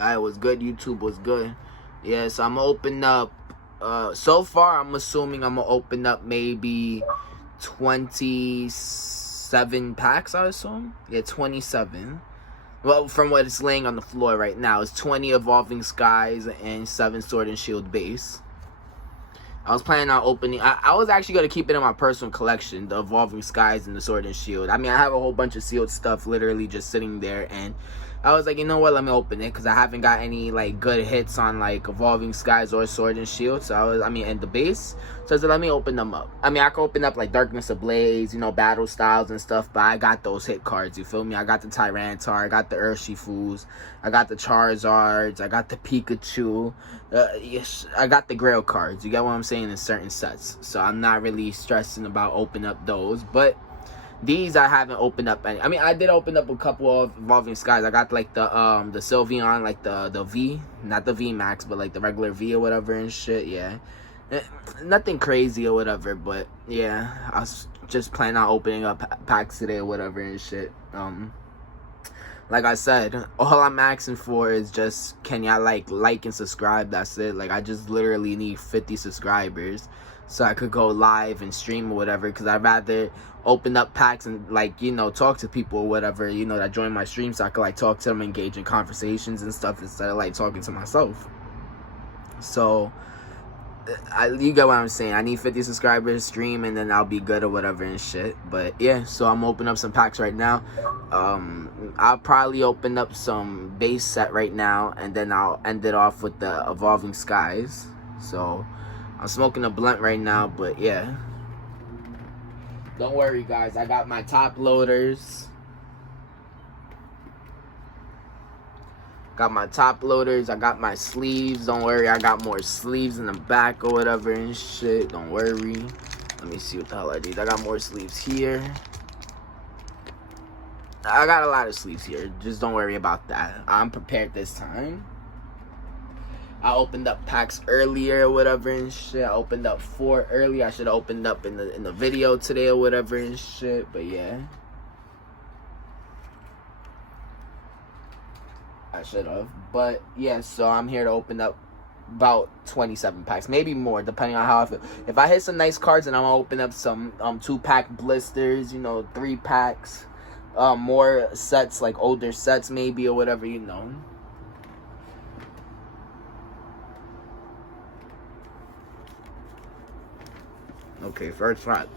Alright, was good. YouTube was good. Yeah, so I'm gonna open up. So far, I'm assuming I'm gonna open up maybe 27 packs. I assume. Yeah, 27. Well, from what it's laying on the floor right now, it's 20 Evolving Skies and 7 Sword and Shield base. I was planning on opening. I was actually going to keep it in my personal collection, the Evolving Skies and the Sword and Shield. I mean, I have a whole bunch of sealed stuff literally just sitting there, and I was like, you know what, let me open it, because I haven't got any like good hits on like Evolving Skies or Sword and Shield. So and the base. So I said, let me open them up. I mean, I could open up like Darkness Ablaze, you know, Battle Styles and stuff, but I got those hit cards, you feel me? I got the Tyranitar, I got the Urshifus, I got the Charizards, I got the Pikachu, yes, I got the Grail cards, you get what I'm saying, in certain sets. So I'm not really stressing about opening up those, but these I haven't opened up any. I mean, I did open up a couple of Evolving Skies. I got like the Sylveon, like the V, not the V Max, but like the regular V or whatever and shit. Yeah, nothing crazy or whatever, but yeah, I was just planning on opening up packs today or whatever and shit. Like I said, all I'm asking for is just, can y'all like and subscribe? That's it. Like, I just literally need 50 subscribers so I could go live and stream or whatever, because I'd rather open up packs and, like, you know, talk to people or whatever, you know, that join my stream, so I could like talk to them, engage in conversations and stuff, instead of like talking to myself. So you get what I'm saying. I need 50 subscribers, stream, and then I'll be good or whatever and shit. But yeah, so I'm opening up some packs right now. I'll probably open up some base set right now, and then I'll end it off with the Evolving Skies. So I'm smoking a blunt right now, but yeah, don't worry guys, I got my top loaders. Got my top loaders, I got my sleeves. Don't worry, I got more sleeves in the back or whatever and shit. Don't worry. Let me see what the hell are these. I got more sleeves here. I got a lot of sleeves here. Just don't worry about that. I'm prepared this time. I opened up packs earlier or whatever and shit. I opened up 4 early. I should have opened up in the video today or whatever and shit. But yeah, I should have. But yeah, so I'm here to open up about 27 packs, maybe more, depending on how I feel. If I hit some nice cards, and I'm gonna open up some 2-pack blisters, you know, 3 packs, more sets, like older sets maybe or whatever, you know. Okay, first shot.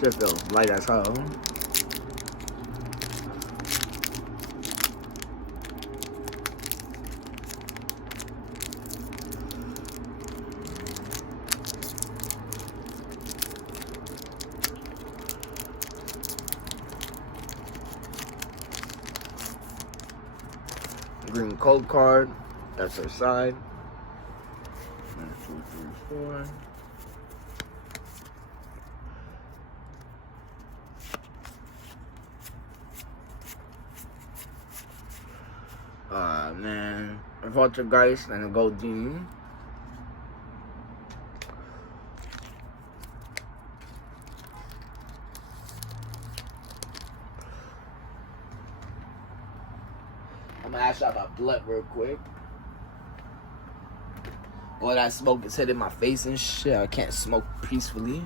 Shit feels light as hell. Green cold card. That's our side. 1, 2, 3, 4. Man, a Poltergeist and a Goldeen. I'm gonna ash out my blood real quick. All that smoke is hitting my face and shit. I can't smoke peacefully.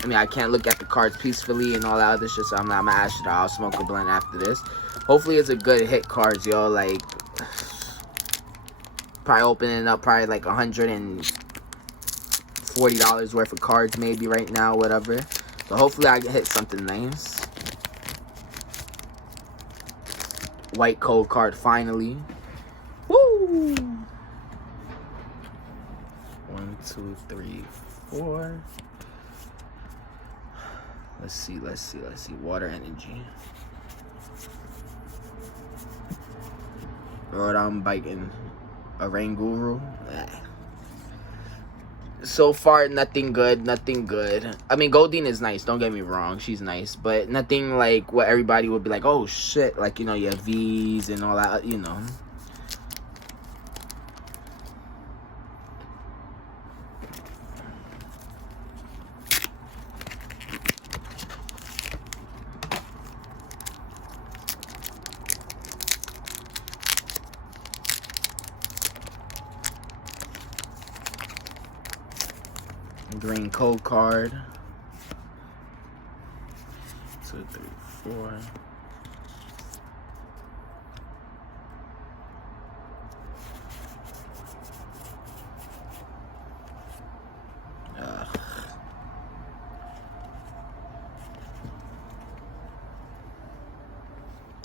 I mean, I can't look at the cards peacefully and all that other shit, so I'm gonna ash it out. I'll smoke a blunt after this. Hopefully it's a good hit cards, yo. Like, probably opening up probably like $140 worth of cards maybe right now, whatever. So hopefully I can hit something nice. White code card finally. Woo! 1, 2, 3, 4. Let's see. Water energy. Lord, I'm biting a Rain Guru. So far, nothing good. I mean, Goldeen is nice, don't get me wrong. She's nice, but nothing like what everybody would be like, oh shit, like, you know, you have V's and all that, you know. Green code card. 2, 3, 4.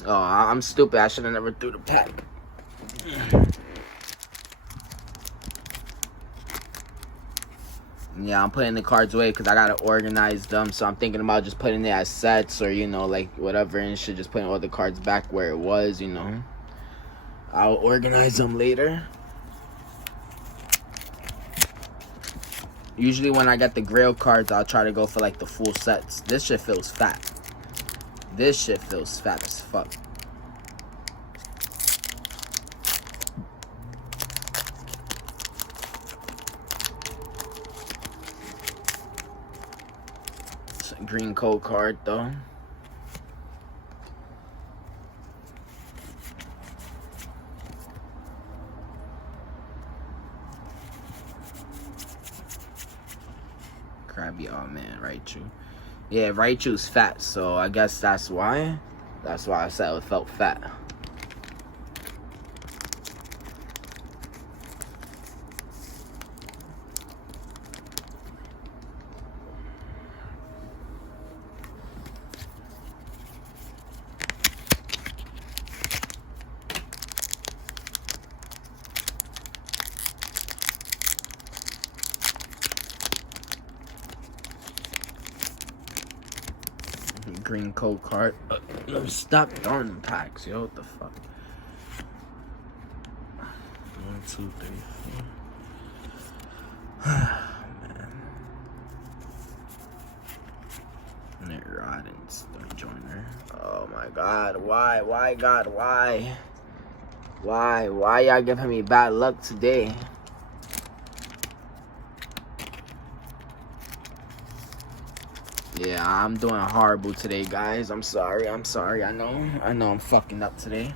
Oh, I'm stupid. I should have never threw the pack. Yeah, I'm putting the cards away because I gotta organize them. So I'm thinking about just putting it as sets or, you know, like whatever and shit. Just putting all the cards back where it was, you know. I'll organize them later. Usually when I get the grail cards, I'll try to go for like the full sets. This shit feels fat. This shit feels fat as fuck. It's a green code card though. Krabby, oh man, Raichu. Yeah, Raichu's fat, so I guess that's why. That's why I said it felt fat. Green code card. Stop throwing them packs, yo. What the fuck? 1, 2, 3, 4. Man. Nick Rod and Stone Joiner. Oh my god. Why? Why, God? Why? Why y'all giving me bad luck today? Yeah, I'm doing horrible today, guys. I'm sorry. I know I'm fucking up today.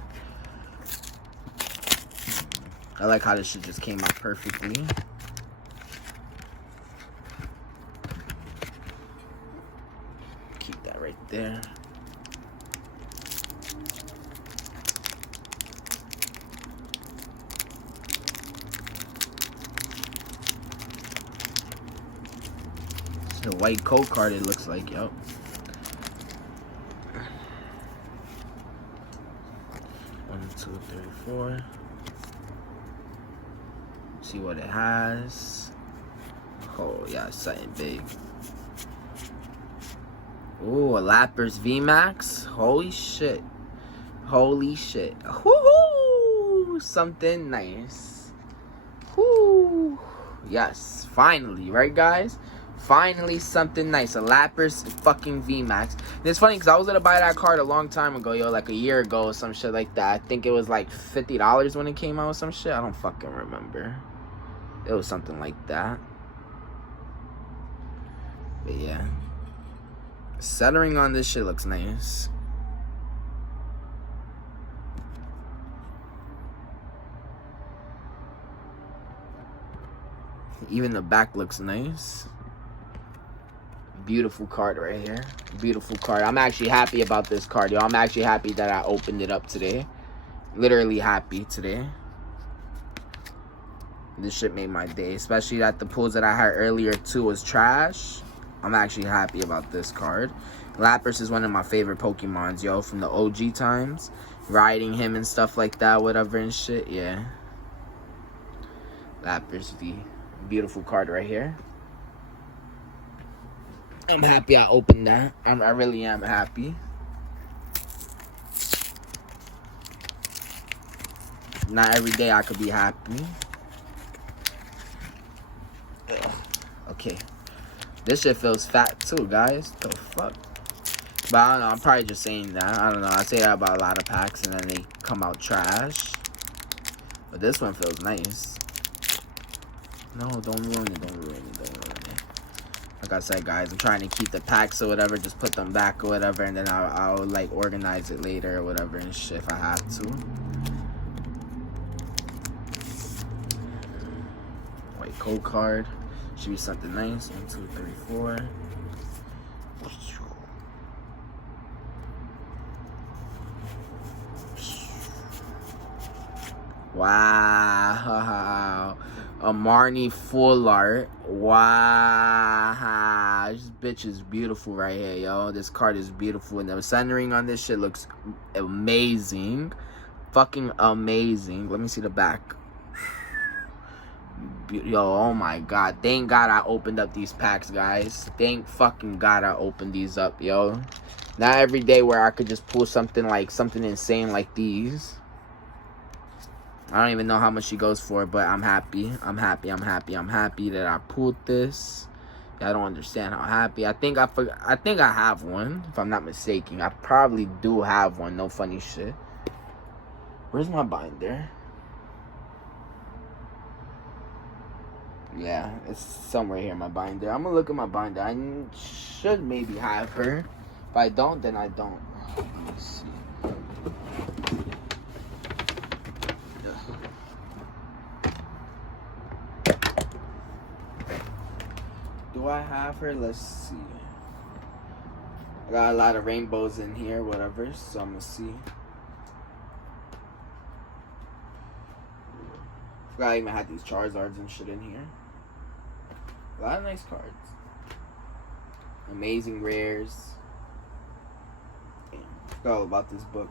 I like how this shit just came out perfectly. Keep that right there. The white code card, it looks like, yep. 1, 2, 3, 4. See what it has. Oh, yeah, it's something big. Ooh, a Lapras VMAX. Holy shit. Holy shit. Woohoo! Something nice. Woo! Yes, finally, right, guys? Finally, something nice. A Lapras fucking VMAX. And it's funny because I was going to buy that card a long time ago, yo. Like a year ago or some shit like that. I think it was like $50 when it came out or some shit. I don't fucking remember. It was something like that. But yeah. Centering on this shit looks nice. Even the back looks nice. Beautiful card right here. Beautiful card. I'm actually happy about this card, yo. I'm actually happy that I opened it up today. Literally happy today. This shit made my day. Especially that the pulls that I had earlier too was trash. I'm actually happy about this card. Lapras is one of my favorite Pokemons, yo. From the OG times. Riding him and stuff like that, whatever and shit. Yeah. Lapras V. Beautiful card right here. I'm happy I opened that. I really am happy. Not every day I could be happy. Ugh. Okay. This shit feels fat too, guys. The fuck? But I don't know. I'm probably just saying that. I don't know. I say that about a lot of packs and then they come out trash. But this one feels nice. No, don't ruin it. Don't ruin it. Don't ruin it. Like I said, guys, I'm trying to keep the packs or whatever. Just put them back or whatever. And then I'll like, organize it later or whatever and shit if I have to. White code card. Should be something nice. 1, 2, 3, 4. Wow. A Marnie full art. Wow. This bitch is beautiful right here, yo. This card is beautiful. And the centering on this shit looks amazing. Fucking amazing. Let me see the back. Yo, oh my god. Thank God I opened up these packs, guys. Thank fucking God I opened these up, yo. Not every day where I could just pull something insane like these. I don't even know how much she goes for, but I'm happy. I'm happy that I pulled this. I don't understand how happy. I think I have one, if I'm not mistaken. I probably do have one, no funny shit. Where's my binder? Yeah, it's somewhere here, my binder. I'm gonna look at my binder. I should maybe have her. If I don't, then I don't. Let me see. Do I have her? Let's see. I got a lot of rainbows in here, whatever, so I'm gonna see. Forgot I even had these Charizards and shit in here. A lot of nice cards. Amazing rares. Damn, forgot all about this book.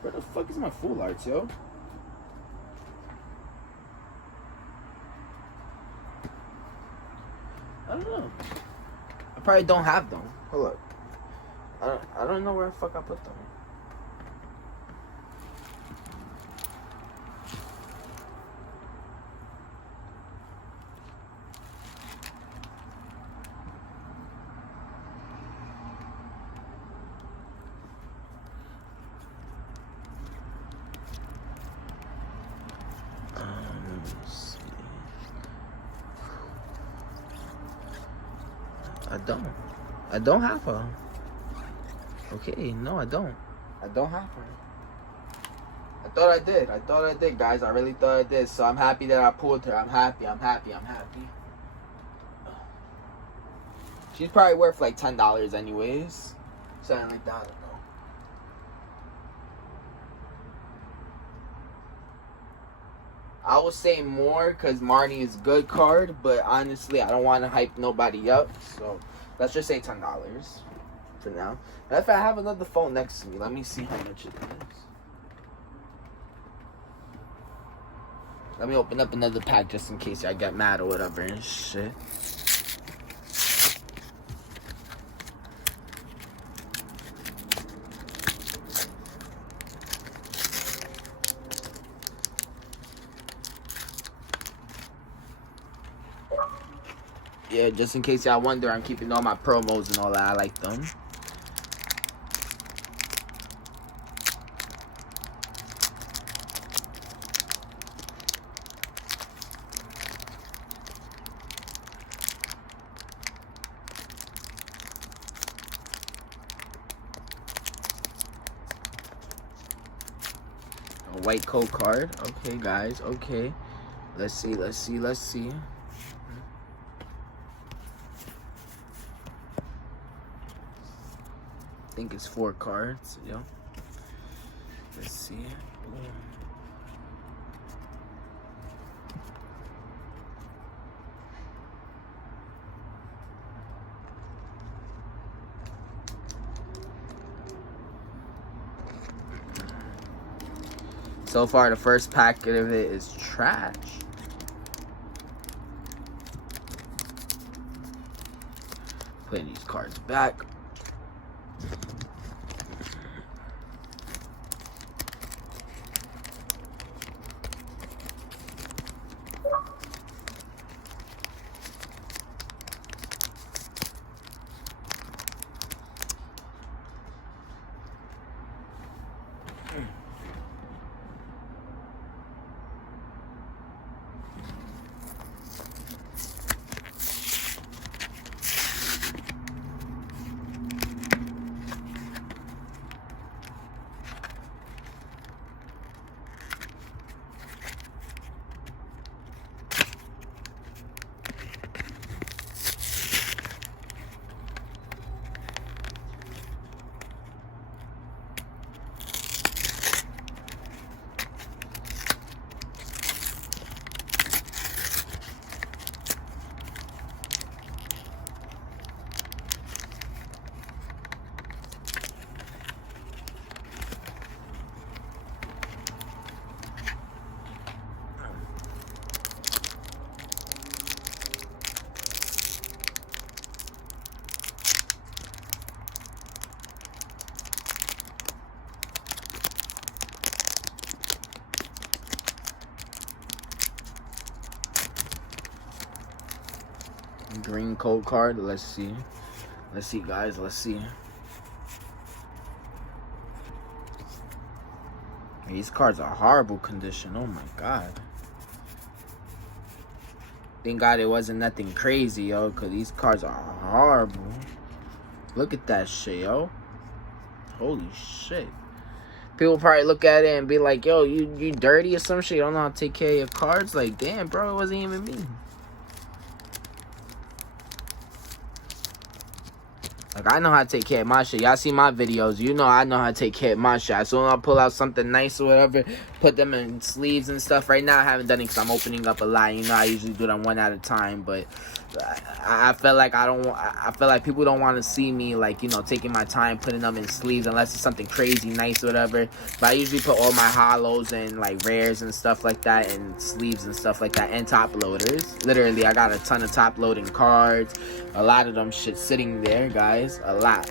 Where the fuck is my full arts, yo? I don't know. I probably don't have them. Hold up. I don't know where the fuck I put them. I don't have her. Okay, no, I don't. I don't have her. I thought I did, guys. I really thought I did. So I'm happy that I pulled her. I'm happy. She's probably worth like $10 anyways. Something like that, I don't know. I would say more because Marnie is a good card, but honestly, I don't want to hype nobody up. So let's just say $10 for now. And if I have another phone next to me, let me see how much it is. Let me open up another pack just in case I get mad or whatever and shit. Yeah, just in case y'all wonder, I'm keeping all my promos and all that. I like them. A white code card. Okay, guys. Okay. Let's see. I think it's 4 cards, yo. Let's see. Ooh. So far, the first packet of it is trash. Putting these cards back. Green code card. Let's see. Let's see, guys. Let's see. These cards are horrible condition. Oh my god. Thank God it wasn't nothing crazy, yo, because these cards are horrible. Look at that shit, yo. Holy shit. People probably look at it and be like, yo, you dirty or some shit. You don't know how to take care of your cards? Like, damn, bro, it wasn't even me. Like, I know how to take care of my shit. Y'all see my videos. You know I know how to take care of my shit. As soon as I pull out something nice or whatever, put them in sleeves and stuff. Right now, I haven't done it because I'm opening up a lot. You know, I usually do them one at a time. But I feel like I feel like people don't want to see me, like, you know, taking my time putting them in sleeves unless it's something crazy nice or whatever. But I usually put all my hollows and, like, rares and stuff like that in sleeves and stuff like that, and top loaders. Literally, I got a ton of top loading cards. A lot of them shit sitting there, guys. A lot.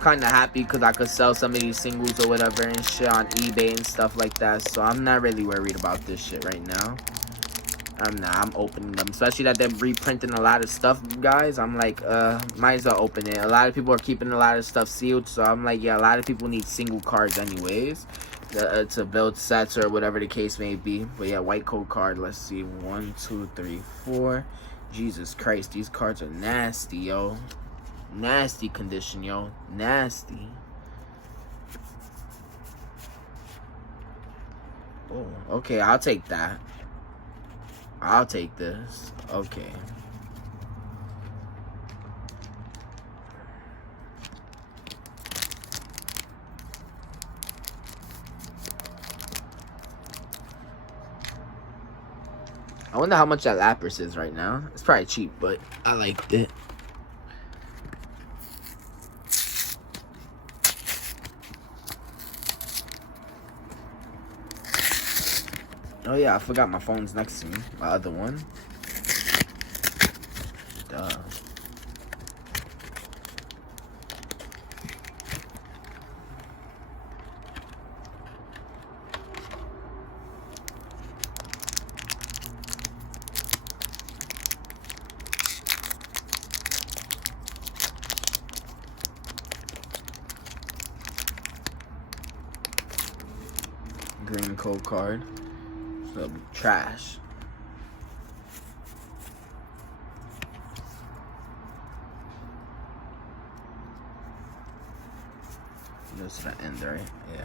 Kind of happy because I could sell some of these singles or whatever and shit on eBay and stuff like that. So I'm not really worried about this shit right now. I'm opening them. Especially that they're reprinting a lot of stuff, guys. I'm like, might as well open it. A lot of people are keeping a lot of stuff sealed. So I'm like, yeah, a lot of people need single cards anyways. To build sets or whatever the case may be. But yeah, white code card. Let's see. 1, 2, 3, 4. Jesus Christ, these cards are nasty, yo. Nasty condition, yo. Nasty. Oh, okay, I'll take that. I'll take this. Okay. I wonder how much that Lapras is right now. It's probably cheap, but I liked it. Oh yeah, I forgot my phone's next to me. My other one. Duh. Green code card. So trash. This is the end, right? Yeah.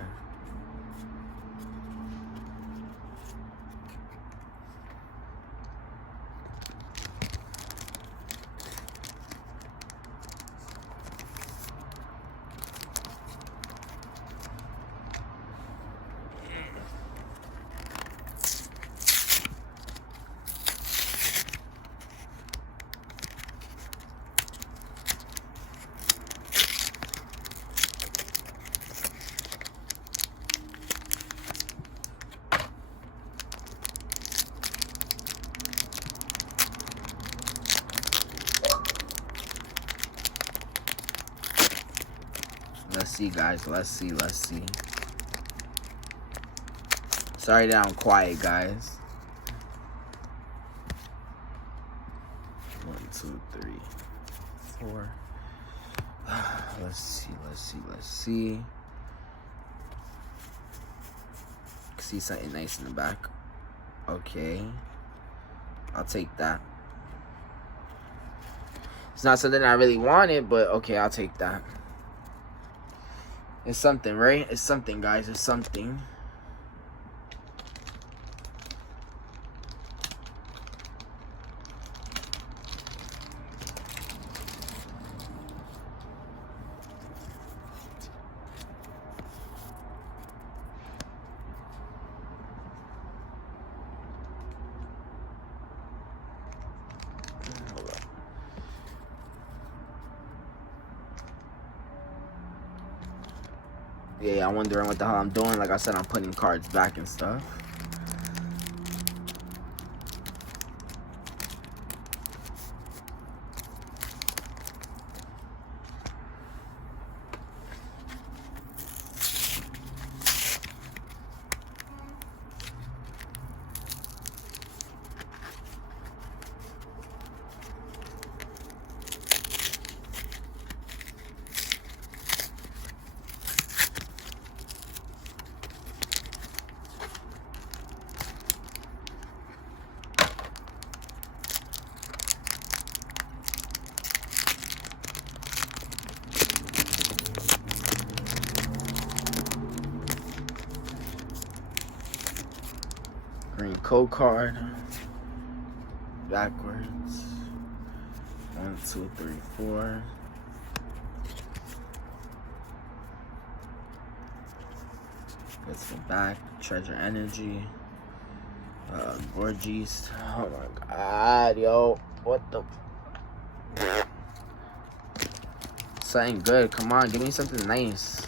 Let's see, guys. Let's see. Sorry that I'm quiet, guys. 1, 2, 3, 4. Let's see. See something nice in the back. Okay. I'll take that. It's not something I really wanted, but okay, I'll take that. It's something, right? It's something, guys. It's something. Yeah, I'm wondering what the hell I'm doing. Like I said, I'm putting cards back and stuff. Green code card. Backwards. 1, 2, 3, 4. That's the back. Treasure energy. Gorgeous. Oh my god, yo. What the? Something good. Come on, give me something nice.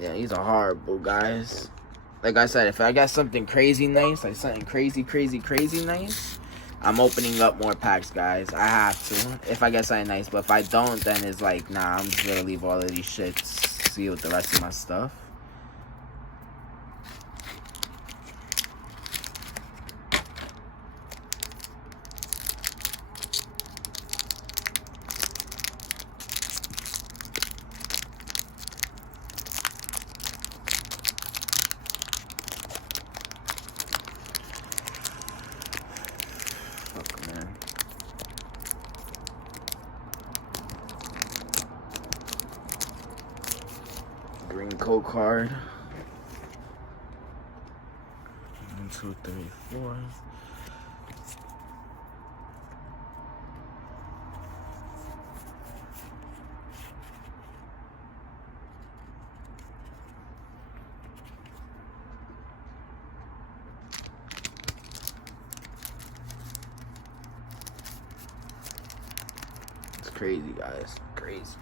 Yeah, these are horrible, guys. Like I said, if I got something crazy nice, like something crazy nice, I'm opening up more packs, guys. I have to. If I get something nice. But if I don't, then it's like, nah, I'm just gonna leave all of these shits. See with the rest of my stuff. Fuck, man. Green code card. 1, 2, 3, 4. It's crazy, guys. Crazy.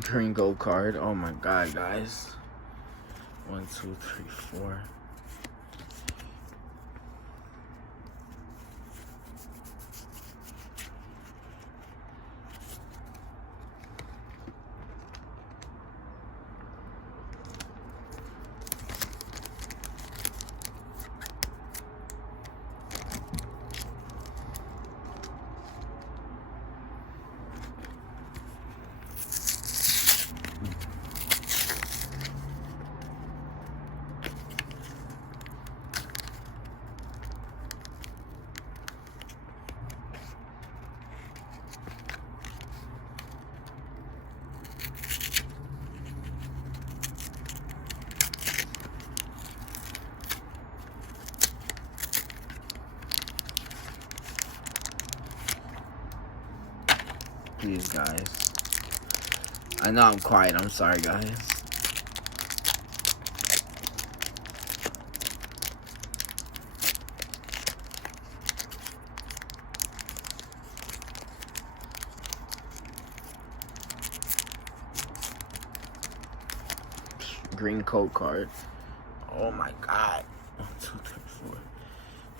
Green gold card. Oh my god, guys. 1, 2, 3, 4. Please, guys. I know I'm quiet. I'm sorry, guys. Green code card. Oh my god. 1, 2, 3,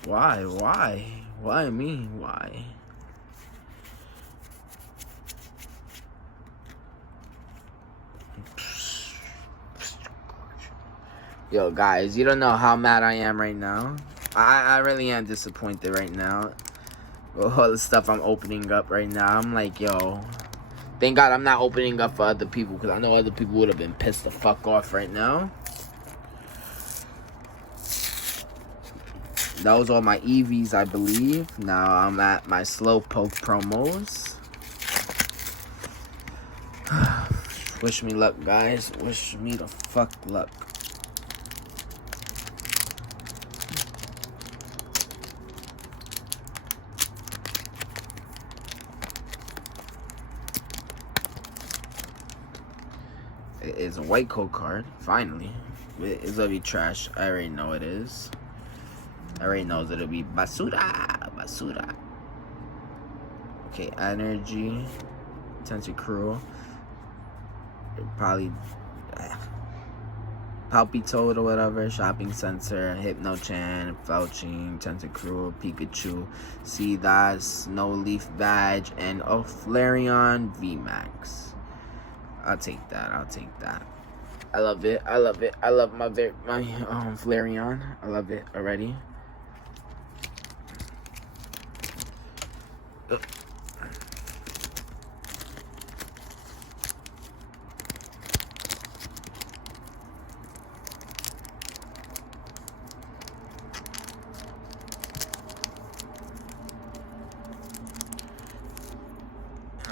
4. Why? Why me? Why? Yo, guys, you don't know how mad I am right now. I really am disappointed right now. All the stuff I'm opening up right now. I'm like, yo, thank God I'm not opening up for other people, because I know other people would have been pissed the fuck off right now. That was all my EVs, I believe. Now I'm at my Slowpoke promos. Wish me luck, guys. Wish me the fuck luck. It's a white code card, finally. It's gonna be trash. I already know it is. I already know it'll be basura. Okay, energy. Tentacle. Probably. Palpitoad or whatever, Shopping Center, Hypno-chan, Felching, Tentacruel, Pikachu, Seedas, No Leaf Badge, and Flareon VMAX. I'll take that. I love it. I love my Flareon. I love it already.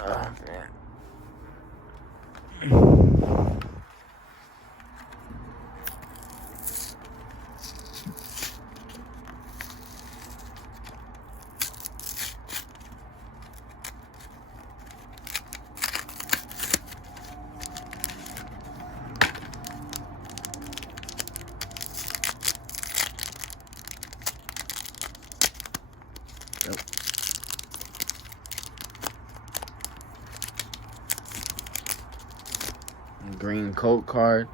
Oh, man. Yep. Green coat card.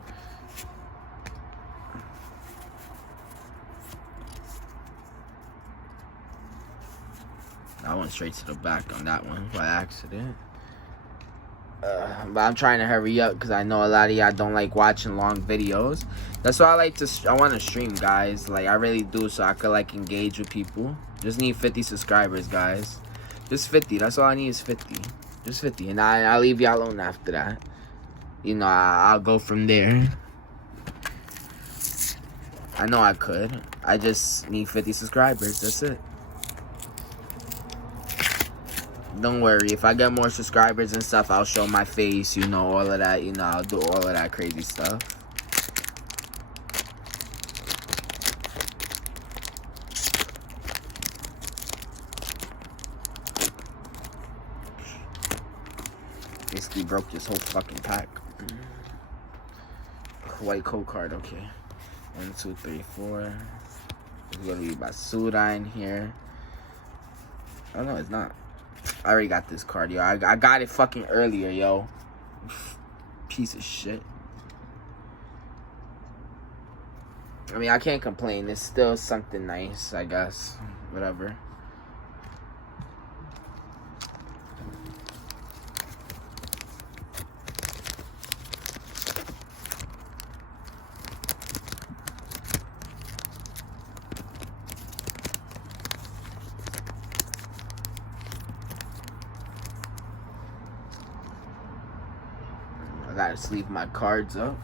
I went straight to the back on that one by accident. But I'm trying to hurry up because I know a lot of y'all don't like watching long videos. That's why I want to stream, guys. Like, I really do, so I could like engage with people. Just need 50 subscribers, guys. Just 50. That's all I need is 50. Just 50. And I'll leave y'all alone after that. You know, I'll go from there. I know I could. I just need 50 subscribers. That's it. Don't worry. If I get more subscribers and stuff, I'll show my face. You know, all of that. You know, I'll do all of that crazy stuff. Basically broke this whole fucking pack. White code card, okay. 1, 2, 3, 4. There's gonna be Basura in here. Oh no, it's not. I already got this card, yo. I got it fucking earlier, yo. Piece of shit. I mean, I can't complain. It's still something nice, I guess. Whatever. I gotta sleeve my cards up.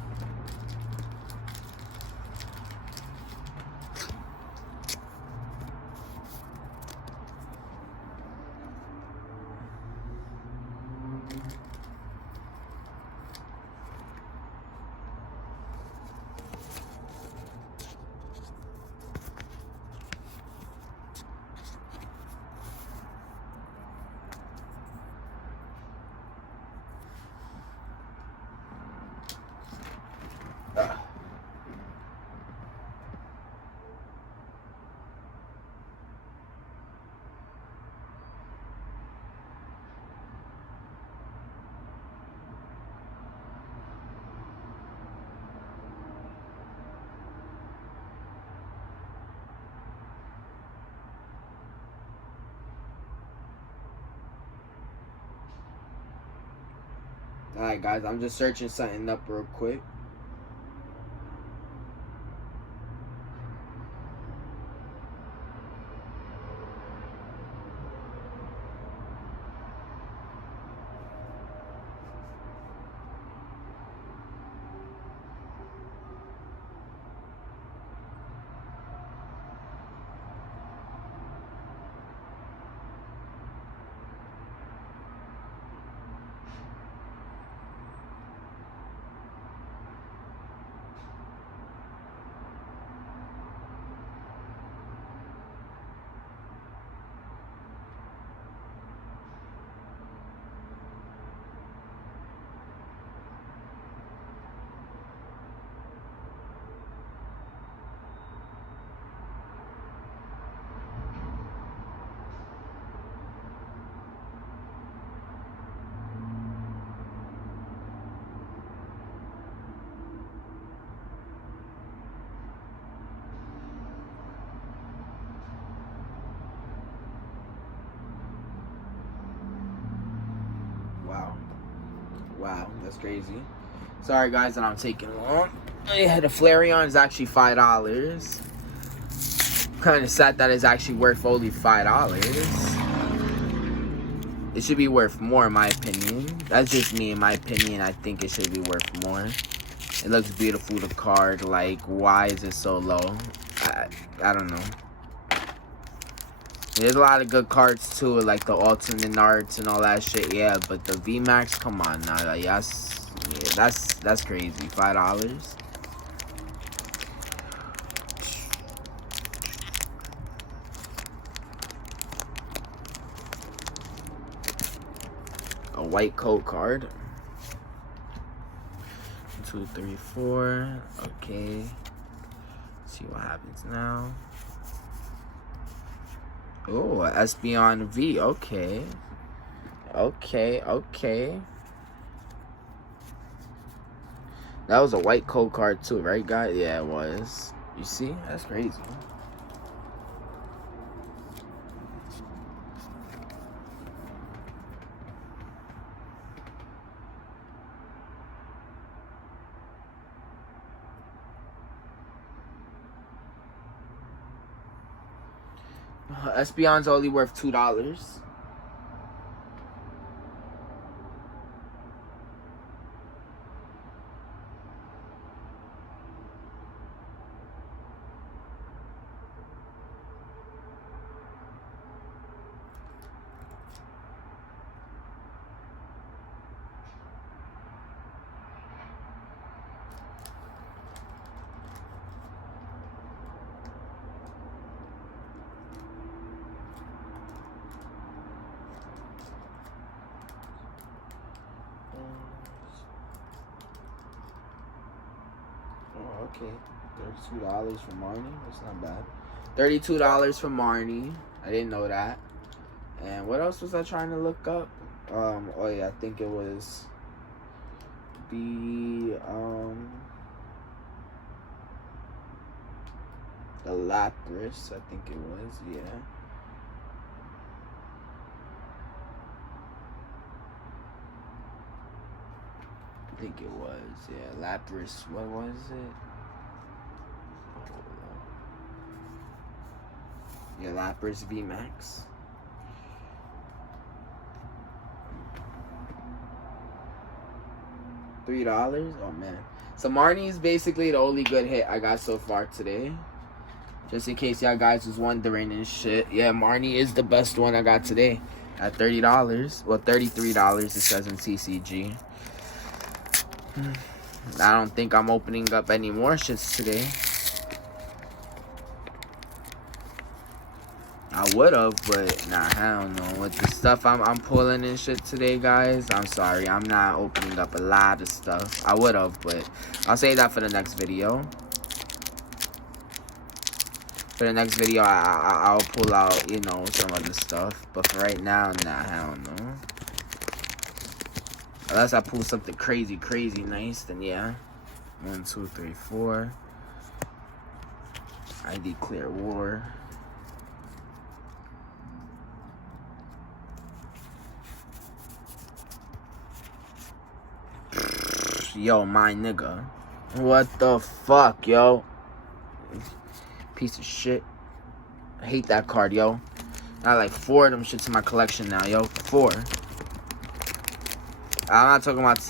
Alright, guys, I'm just searching something up real quick. Wow, that's crazy. Sorry guys that I'm taking long. Yeah, the Flareon is actually $5. Kind of sad that it's actually worth only $5. It should be worth more in my opinion. That's just me in my opinion. I think it should be worth more. It looks beautiful, the card. Like, why is it so low? I don't know. There's a lot of good cards too, like the alternate arts and all that shit. Yeah, but the VMAX, come on now. Like, that's crazy. $5. A white coat card. 1, 2, 3, 4. Okay. Let's see what happens now. Oh, Espeon V. Okay. Okay. That was a white code card too, right, guys? Yeah, it was. You see? That's crazy. Espeon's only worth $2. Oh, okay. $32 for Marnie. That's not bad. $32 for Marnie. I didn't know that. And what else was I trying to look up? Oh yeah, I think it was the Lapras, I think it was, yeah. I think it was, yeah. Lapras, what was it? Yeah, Lapras VMAX. $3? Oh man. So Marnie is basically the only good hit I got so far today. Just in case y'all guys was wondering and shit. Yeah, Marnie is the best one I got today. At $30. Well, $33 it says in TCG. I don't think I'm opening up any more shits today. I would have, but nah, hell no. With the stuff I'm pulling and shit today, guys, I'm sorry. I'm not opening up a lot of stuff. I would have, but I'll save that for the next video. For the next video, I'll pull out, you know, some other stuff. But for right now, nah, hell no. Unless I pull something crazy nice, then yeah. 1, 2, 3, 4. I declare war. Yo, my nigga. What the fuck, yo? Piece of shit. I hate that card, yo. I got like 4 of them shits in my collection now, yo. 4. I'm not talking about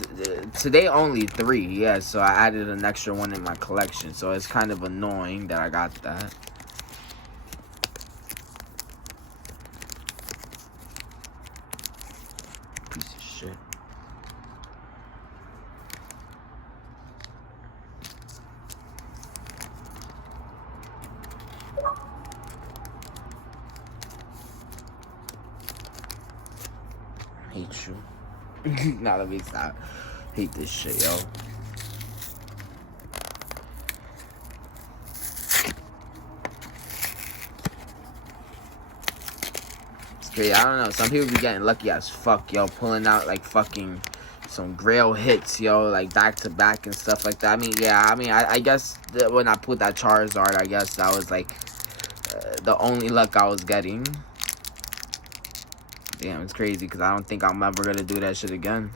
today, only 3. Yeah, so I added an extra one in my collection. So it's kind of annoying that I got that. Piece of shit. Hate you. Nah, let me stop. Hate this shit, yo. It's crazy. I don't know. Some people be getting lucky as fuck, yo. Pulling out like fucking some grail hits, yo. Like back to back and stuff like that. I mean, yeah. I guess that when I put that Charizard, I guess that was like the only luck I was getting. Damn, it's crazy because I don't think I'm ever gonna do that shit again.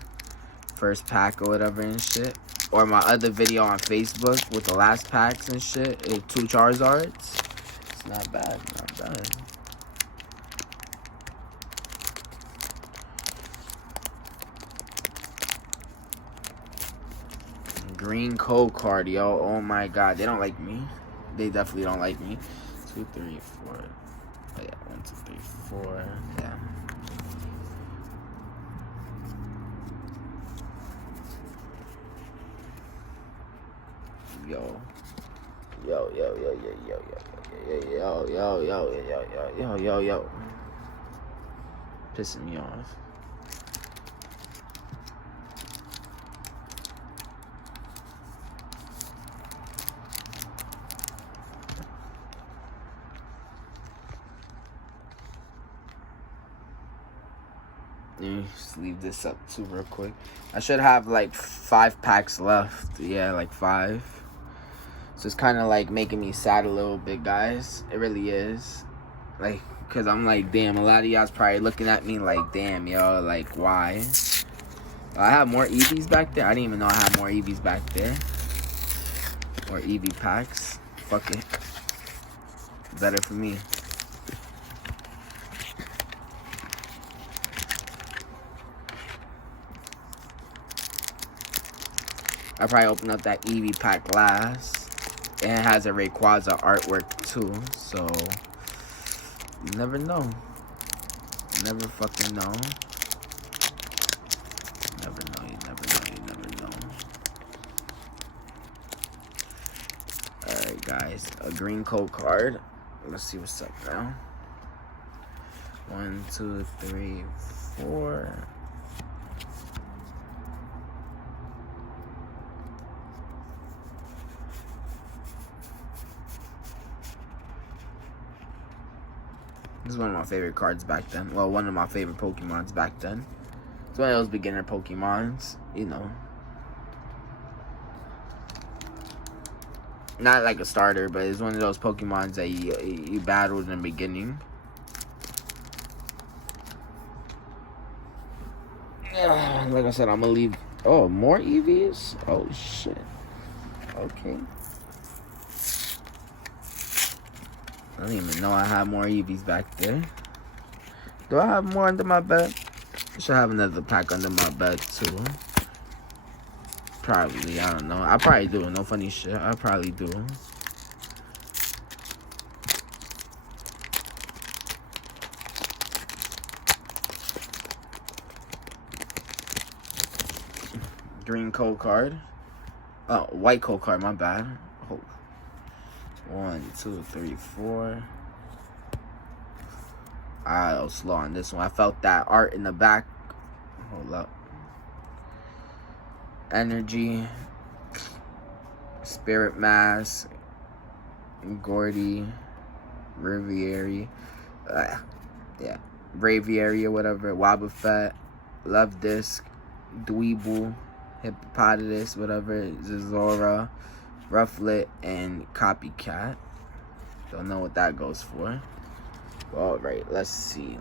first pack or whatever and shit. Or my other video on Facebook with the last packs and shit. 2 Charizards. It's not bad, not bad. Green code card, yo. Oh my god. They don't like me. They definitely don't like me. 2, 3, 4. Oh, yeah. 1, 2, 3, 4. Yeah. Yo. Yo, yo, yo, yo, yo, yo, yo, yo, yo, yo, yo, yo, yo, yo. Pissing me off. Let me just leave this up too real quick. I should have like 5 packs left. Yeah, like 5. So it's kind of like making me sad a little bit, guys. It really is. Like, because I'm like, damn, a lot of y'all's probably looking at me like, damn, yo, like, why? I have more EVs back there. I didn't even know I had more EVs back there. Or EV packs. Fuck it. Better for me. I probably opened up that EV pack last. And it has a Rayquaza artwork too, so you never know. Never fucking know. Never know, you never know, you never know. Alright guys, a green code card. Let's see what's up now. 1, 2, 3, 4. This is one of my favorite cards back then. Well, one of my favorite Pokemons back then. It's one of those beginner Pokemons, you know. Not like a starter, but it's one of those Pokemons that you battled in the beginning. Like I said, I'm gonna leave. Oh, more EVs? Oh, shit. Okay. I don't even know I have more EVs back there. Do I have more under my bed? I should have another pack under my bed too. Probably, I don't know. I probably do. No funny shit. I probably do. Green code card. Oh, white code card, my bad. Oh. 1, 2, 3, 4. I was slow on this one. I felt that art in the back. Hold up. Energy. Spirit Mask. Gordy. Rivieri. Yeah. Braviary or whatever. Wobbuffet. Love Disc. Dweeble. Hippopotamus. Whatever. Zazora. Rufflet and Copycat. Don't know what that goes for. All right, let's see,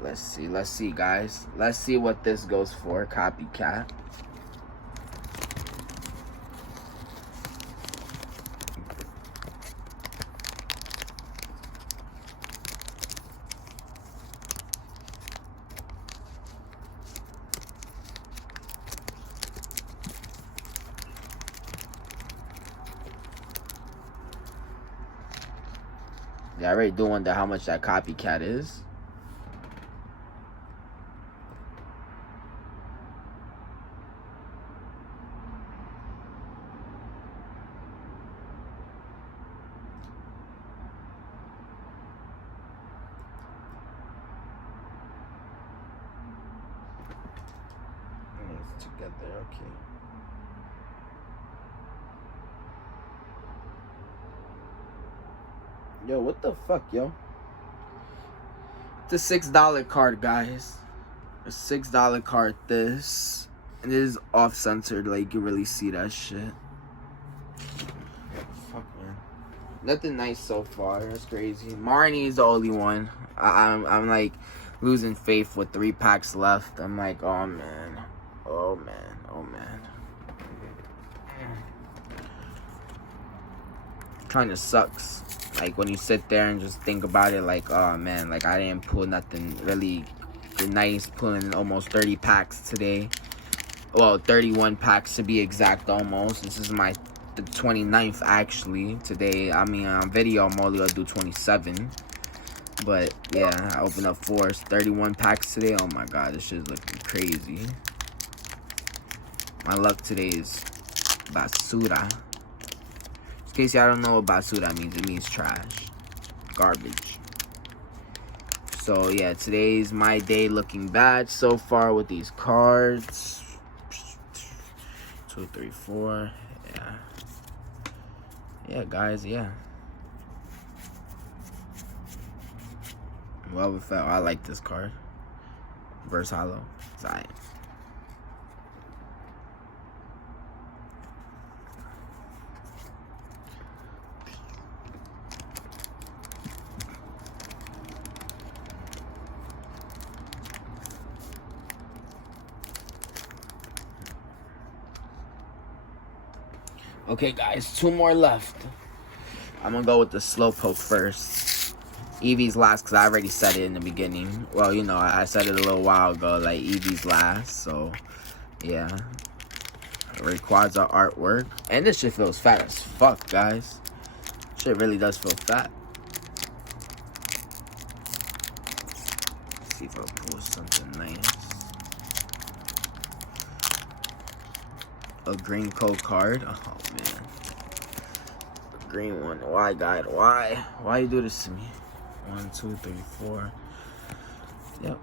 guys. Let's see what this goes for. Copycat. Yeah, I really do wonder how much that Copycat is. It's together, okay. Yo, what the fuck, yo? It's a $6 card, guys. A $6 card, this. And it is off-centered, like, you can really see that shit. Fuck, man. Nothing nice so far. That's crazy. Marnie is the only one. I'm like, losing faith with 3 packs left. I'm like, oh, man. Oh, man. Oh man. Kind of sucks. Like when you sit there and just think about it, like, oh man, like I didn't pull nothing really nice, pulling almost 30 packs today. Well, 31 packs to be exact almost. This is the 29th actually today. I mean, on video I'm only gonna do 27. But yeah, I opened up 31 packs today. Oh my god, this shit is looking crazy. My luck today is basura. In case y'all don't know what basura means, it means trash. Garbage. So yeah, today's my day looking bad so far with these cards. 2, 3, 4. Yeah. Yeah, guys, yeah. Well, with that, I like this card. Verse Hollow. Zion. Okay, guys, 2 more left. I'm gonna go with the Slowpoke first. Eevee's last, because I already said it in the beginning. Well, you know, I said it a little while ago, like, Eevee's last, so, yeah. Rayquaza artwork. And this shit feels fat as fuck, guys. Shit really does feel fat. Let's see if I'll pull something nice. A green code card. Oh, man. A green one. Why, God? Why? Why you do this to me? 1, 2, 3, 4. Yep.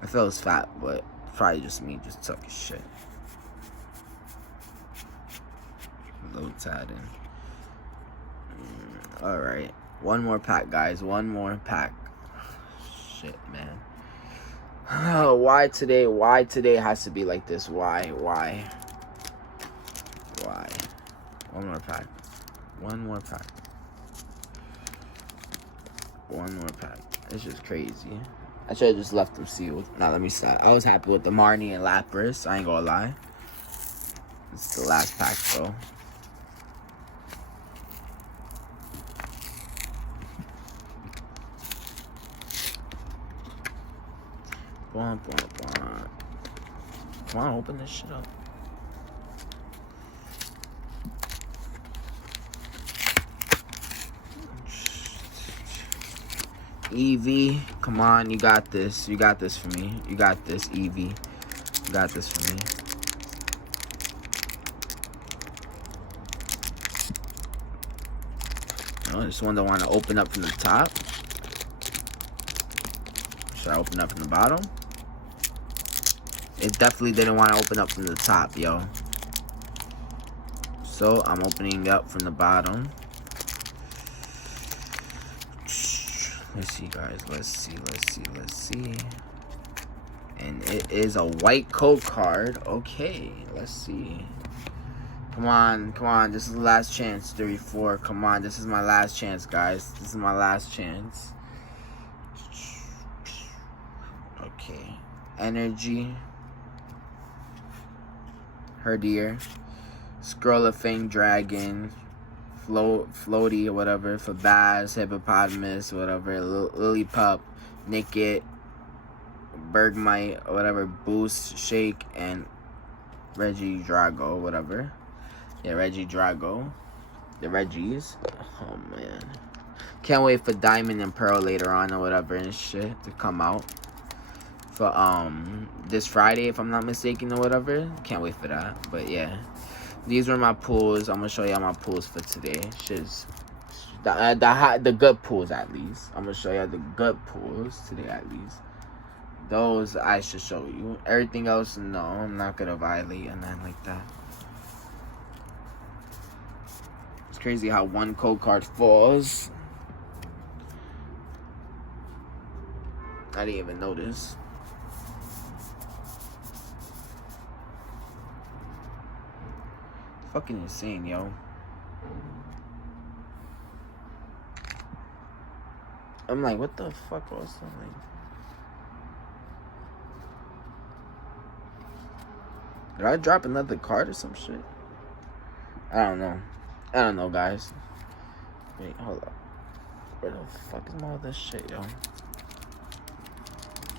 I feel it's fat, but probably just me just talking shit. Low tad in. Alright. 1 more pack, guys. 1 more pack. Shit, man. Why today? Why today has to be like this? Why? 1 more pack. 1 more pack. 1 more pack. It's just crazy. I should have just left them sealed. Now let me start. I was happy with the Marnie and Lapras. I ain't gonna lie. It's the last pack though. Come on, open this shit up. Eevee, come on, you got this. You got this for me. You got this, Eevee. You got this for me. Oh, this one don't want to open up from the top. Should I open up from the bottom? It definitely didn't want to open up from the top, yo. So, I'm opening up from the bottom. Let's see, guys. Let's see. And it is a white code card. Okay, let's see. Come on. This is the last chance. 3, 4. Come on, this is my last chance, guys. This is my last chance. Okay. Energy. Herdier. Scrollifang Dragon. Floaty or whatever. For Bass, Hippopotamus, whatever. Lillipup. Nickit. Bergmite or whatever. Boost, Shake, and Reggie Drago, whatever. Yeah, Reggie Drago. The Reggies. Oh, man. Can't wait for Diamond and Pearl later on or whatever and shit to come out. For, this Friday, if I'm not mistaken or whatever. Can't wait for that. But, yeah. These were my pulls. I'm going to show y'all my pulls for today. Shit's... The good pulls, at least. I'm going to show y'all the good pulls today, at least. Those I should show you. Everything else, no. I'm not going to violate or nothing like that. It's crazy how 1 code card falls. I didn't even notice. Fucking insane, yo. I'm like, what the fuck was that? Did I drop another card or some shit? I don't know, guys. Wait, hold up. Where the fuck is all this shit, yo? I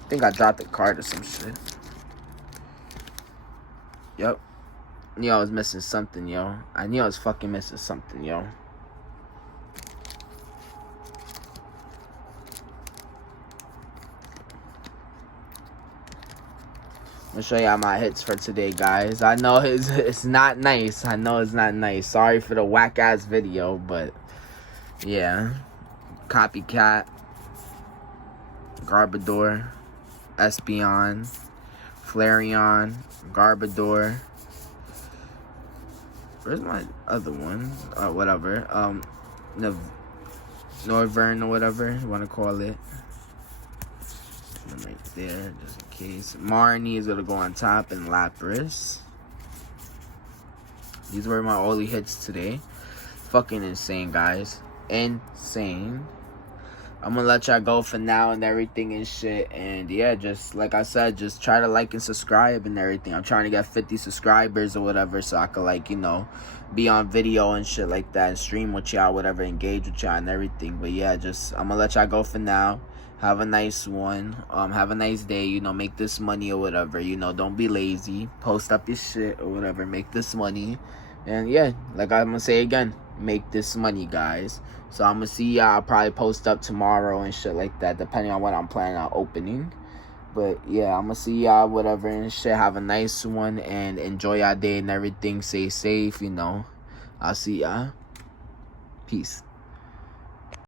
think I dropped a card or some shit. Yep. Knew I was missing something, yo. I knew I was fucking missing something, yo. I'm gonna show y'all my hits for today, guys. I know it's not nice. I know it's not nice. Sorry for the whack ass video, but yeah. Copycat, Garbodor, Espeon, Flareon, Garbodor. Where's my other one? Whatever. Norvern or whatever you want to call it. Right there, just in case. Marnie is gonna go on top, and Lapras. These were my only hits today. Fucking insane, guys. Insane. I'm gonna let y'all go for now and everything and shit. And yeah, just like I said, just try to like and subscribe and everything. I'm trying to get 50 subscribers or whatever, so I could, like, you know, be on video and shit like that, and stream with y'all, whatever, engage with y'all and everything. But yeah, just I'm gonna let y'all go for now. Have a nice one. Have a nice day. You know, make this money or whatever. You know, don't be lazy. Post up your shit or whatever. Make this money. And yeah, like I'm gonna say again, make this money, guys. So I'm gonna see y'all. I'll probably post up tomorrow and shit like that, depending on what I'm planning on opening. But yeah, I'm gonna see y'all, whatever and shit. Have a nice one and enjoy y'all day and everything. Stay safe, you know. I'll see y'all. Peace.